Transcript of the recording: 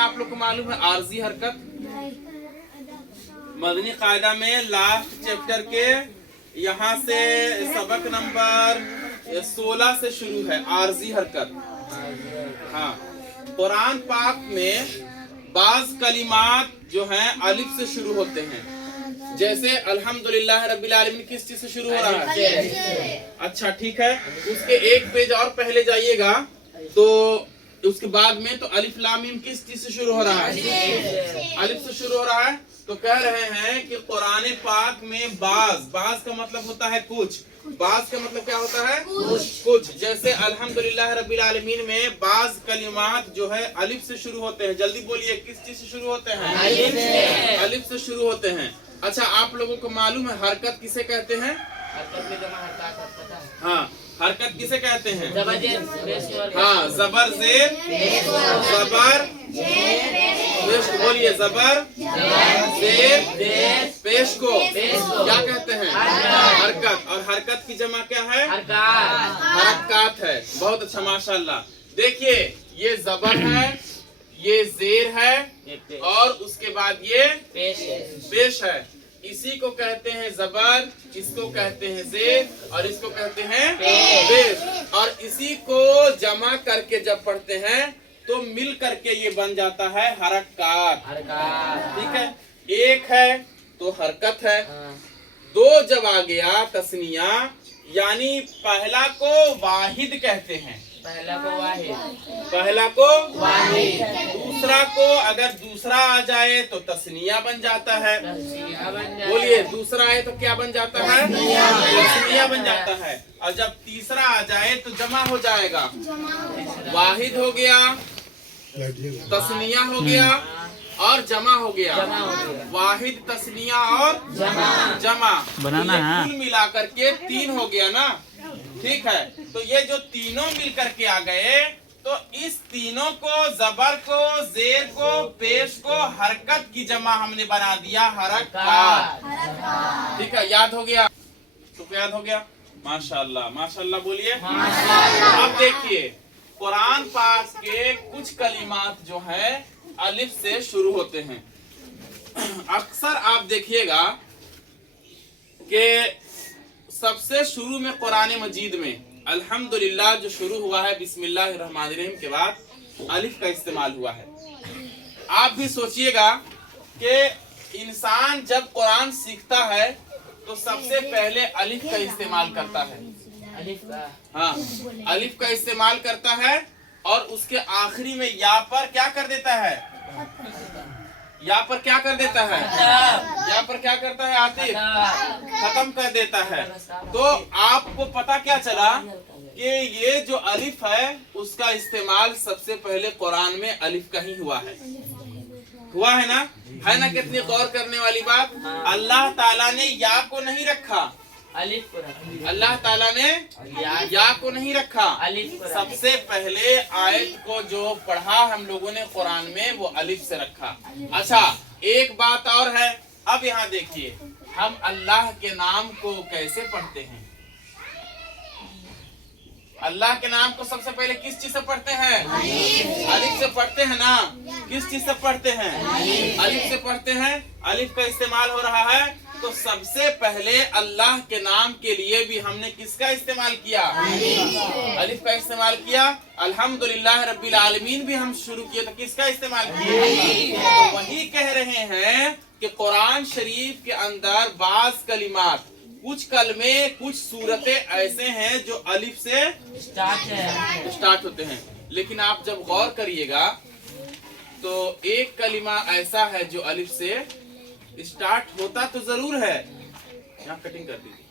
आप लोग को मालूम है आर्जी हरकत? मदनी कायदा में लास्ट चैप्टर के यहाँ से सबक नंबर 16 से शुरू है आर्जी हरकत। हाँ, कुरान पाक में बाज कलिमात जो हैं अलिफ से शुरू होते हैं। जैसे अल्हम्दुलिल्लाह रब्बिल आलमीन किस चीज से शुरू हो रहा है? अच्छा ठीक है, उसके एक पेज और पहले जाइएगा तो उसके बाद में तो अलिफ लाम मीम किस चीज से शुरू हो रहा है? अलिफ से शुरू हो रहा है। तो कह रहे हैं कि कुरान पाक में बाज का मतलब होता है कुछ, बाज का मतलब क्या होता है? कुछ। जैसे अल्हम्दुलिल्लाह रब्बिल आलमीन में बाज कलिमात जो है अलिफ से शुरू होते हैं। जल्दी बोलिए, किस चीज से शुरू होते हैं? अलिफ से शुरू होते हैं। अच्छा, आप लोगों को मालूम है हरकत किसे कहते हैं? हाँ, हरकत किसे कहते हैं? हाँ, जबर जेर, जबर बोलिए, जबर जेर पेश को क्या कहते हैं? हरकत। और हरकत की जमा क्या है? हरकत है। बहुत अच्छा, माशाल्लाह। देखिए, ये जबर है, ये जेर है और उसके बाद ये पेश है। इसी को कहते हैं जबर, इसको कहते हैं जेर और इसको कहते हैं पेश। और इसी को जमा करके जब पढ़ते हैं तो मिल करके ये बन जाता है हरकत। ठीक है, एक है तो हरकत है। दो जब आ गया तस्निया, यानी पहला को वाहिद कहते हैं। पहला को वाहिद। दूसरा को अगर दूसरा आ जाए तो तस्निया बन जाता है। बोलिए, दूसरा आए तो क्या बन जाता है? तस्निया बन जाता है। और जब तीसरा आ जाए तो जमा हो जाएगा। वाहिद हो गया, तस्निया हो गया और जमा हो गया। वाहिद, तस्निया और जमा बनाना है, कुल मिलाकर के 3 हो गया ना। ठीक है, तो ये जो तीनों मिलकर के आ गए तो इस तीनों को, जबर को, जेर को, पेश को हरकत की जमा हमने बना दिया हरकत। ठीक है, याद हो गया? तो याद हो गया? माशाल्लाह, माशाल्लाह बोलिए। अब देखिए, कुरान पाक के कुछ कलिमात जो है अलिफ से शुरू होते हैं। अक्सर आप देखिएगा कि सबसे शुरू में कुरान मजीद में अल्हम्दुलिल्लाह जो शुरू हुआ है बिस्मिल्लाहिर्रहमानिर्रहीम के बाद अलिफ का इस्तेमाल हुआ है। आप भी सोचिएगा कि इंसान जब कुरान सीखता है तो सबसे पहले अलिफ का इस्तेमाल करता है। हाँ, अलिफ का इस्तेमाल करता है और उसके आखिरी में या पर क्या कर देता है? या पर क्या कर देता है? या पर क्या करता है? आतिफ खत्म कर देता है। तो आपको पता क्या चला कि ये जो अलिफ है उसका इस्तेमाल सबसे पहले कुरान में अलिफ का ही हुआ है ना? है ना? कितनी गौर करने वाली बात। अल्लाह ताला ने या को नहीं रखा, अल्लाह ताला ने या को नहीं रखा। सबसे पहले आयत को जो पढ़ा हम लोगों ने कुरान में वो अलिफ से रखा। अच्छा, एक बात और है। अब यहाँ देखिए, हम अल्लाह के नाम को कैसे पढ़ते हैं? अल्लाह के नाम को सबसे पहले किस चीज से पढ़ते हैं? अलिफ से पढ़ते हैं ना। किस चीज से पढ़ते हैं? अलिफ से पढ़ते हैं। अलिफ का इस्तेमाल हो रहा है तो सबसे पहले अल्लाह के नाम के लिए भी हमने किसका इस्तेमाल किया? अलिफ का इस्तेमाल किया। अल्हम्दुलिल्लाह रब्बिल आलमीन भी हम शुरू किए तो किसका इस्तेमाल किया? तो वही कह रहे हैं कि कुरान शरीफ के अंदर बाज कलिमात, कुछ कलमे, कुछ सूरतें ऐसे हैं जो अलिफ से स्टार्ट होते हैं। लेकिन आप जब गौर करिएगा तो एक कलिमा ऐसा है जो अलिफ से स्टार्ट होता तो जरूर है। यहाँ कटिंग कर दीजिए।